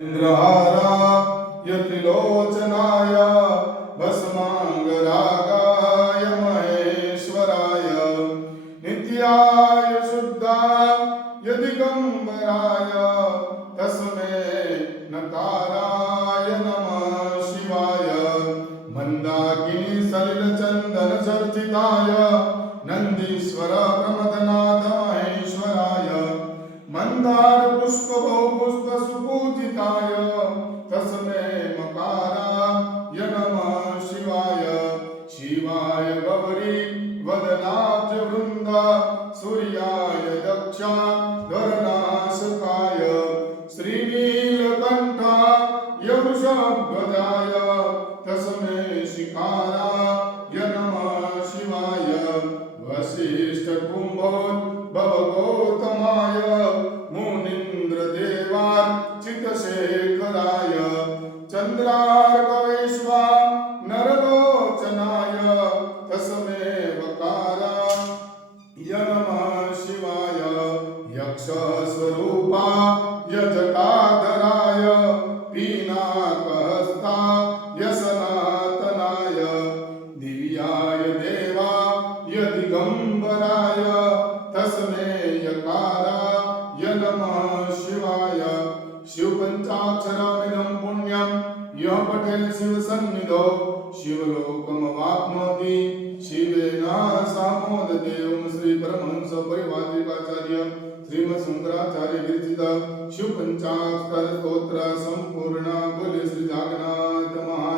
इन्द्रहाराय त्रिलोचनाय भस्माङ्गरागाय महेश्वराय नित्याय शुद्धाय दिगम्बराय तस्मै नकाराय नमः शिवाय मन्दाकिनी सलिलचन्दन चर्चिताय नन्दीश्वर प्रमदनाथ महेश्वराय मंदार पुष्प बहुपुष्प सुपूजिताय तस्मै मकाराय नमः शिवाय शिवाय गौरी वदनाब्ज वृंद सूर्याय दक्षा धरनाशकाय श्रीनीलकंठाय वृषभध्वजाय तस्मै शिखाराय नमः शिवाय वसिष्ठ कुंभोद्भव गौतमाय मुनीन्द्र देवार्चितशेखराय चंद्रार्कवैश्वा नरलोचनाय तस्मै वकाराय नमः शिवाय यक्षस्वरूपाय जटाधराय पीनाकहस्ताय सनातनाय दिव्याय देवाय दिगंबराय तस्मै यकाराय नमः शिवाय शिव पंचाक्षरामिदं पुण्यं यः पठेत् शिव सन्निधौ शिवलोकमवाप्नोति शिवेन सामोदते। ओम श्री परमहंस परिव्राजकाचार्य श्रीमत् शंकराचार्य विरचित शिव पंचाक्षर स्तोत्र संपूर्ण। बोले श्री जगन्नाथ महाराज।